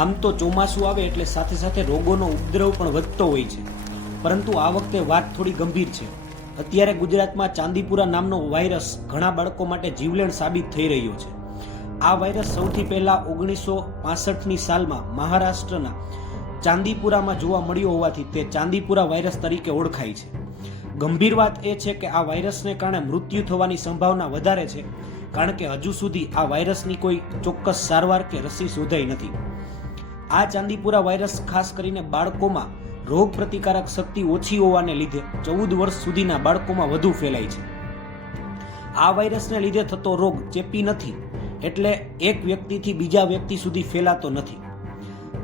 આમ તો ચોમાસું આવે એટલે સાથે સાથે રોગોનો ઉપદ્રવ પણ વધતો હોય છે, પરંતુ આ વખતે વાત થોડી ગંભીર છે. અત્યારે ગુજરાતમાં ચાંદીપુરા નામનો વાયરસ ઘણા બાળકો માટે જીવલેણ સાબિત થઈ રહ્યો છે. આ વાયરસ સૌથી પહેલા 1965ની સાલમાં મહારાષ્ટ્રના ચાંદીપુરામાં જોવા મળ્યો હોવાથી તે ચાંદીપુરા વાયરસ તરીકે ઓળખાય છે. ગંભીર વાત એ છે કે આ વાયરસને કારણે મૃત્યુ થવાની સંભાવના વધારે છે, કારણ કે હજુ સુધી આ વાયરસની કોઈ ચોક્કસ સારવાર કે રસી શોધાઈ નથી. આ ચાંદીપુરા વાયરસ ખાસ કરીને બાળકોમાં રોગ પ્રતિકારક શક્તિ ઓછી હોવાને લીધે 14 વર્ષ સુધીના બાળકોમાં વધુ ફેલાય છે. આ વાયરસને લીધે થતો રોગ ચેપી નથી, એટલે એક વ્યક્તિથી બીજા વ્યક્તિ સુધી ફેલાતો નથી.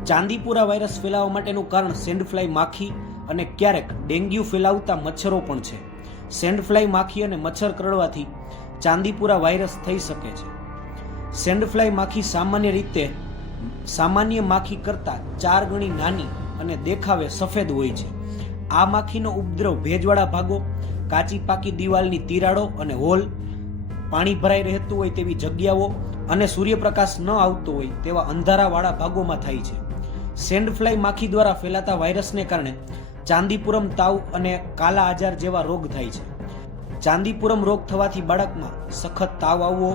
ચાંદીપુરા વાયરસ ફેલાવા માટેનું કારણ સેન્ડફ્લાય માખી અને ક્યારેક ડેન્ગ્યુ ફેલાવતા મચ્છરો પણ છે. સેન્ડફ્લાય માખી અને મચ્છર કરડવાથી ચાંદીપુરા વાયરસ થઈ શકે છે. સેન્ડફ્લાય માખી સામાન્ય માખી કરતાં 4 ગણી નાની અને દેખાવે સફેદ હોય છે. આ માખીનો ઉપદ્રવ ભેજવાળા ભાગો, કાચી પાકી દિવાલની તિરાડો અને હોલ, પાણી ભરાઈ રહેતું હોય તેવી જગ્યાઓ અને સૂર્યપ્રકાશ ન આવતો હોય તેવા અંધારાવાળા ભાગોમાં થાય છે. સેન્ડફ્લાય માખી દ્વારા ફેલાતા વાયરસને કારણે ચાંદીપુરમ તાવ અને કાલા આજાર જેવા રોગ થાય છે. ચાંદીપુરમ રોગ થવાથી બાળકમાં સખત તાવ આવવો,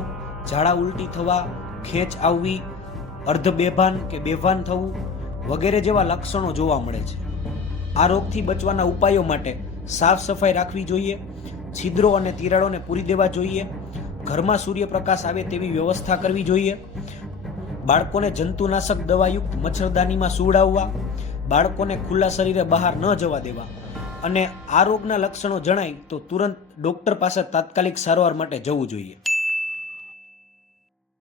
ઝાડા ઉલટી થવા, ખેંચ આવવી, અર્ધ બેભાન કે બેભાન થવું વગેરે જેવા લક્ષણો જોવા મળે છે. આ રોગથી બચવાના ઉપાયો માટે સાફ સફાઈ રાખવી જોઈએ, છિદ્રો અને તિરાડોને પૂરી દેવા જોઈએ, ઘરમાં સૂર્યપ્રકાશ આવે તેવી વ્યવસ્થા કરવી જોઈએ, બાળકોને જંતુનાશક દવાયુક્ત મચ્છરદાનીમાં સુવડાવવા, બાળકોને ખુલ્લા શરીરે બહાર ન જવા દેવા અને આ રોગના લક્ષણો જણાય તો તુરંત ડોક્ટર પાસે તાત્કાલિક સારવાર માટે જવું જોઈએ.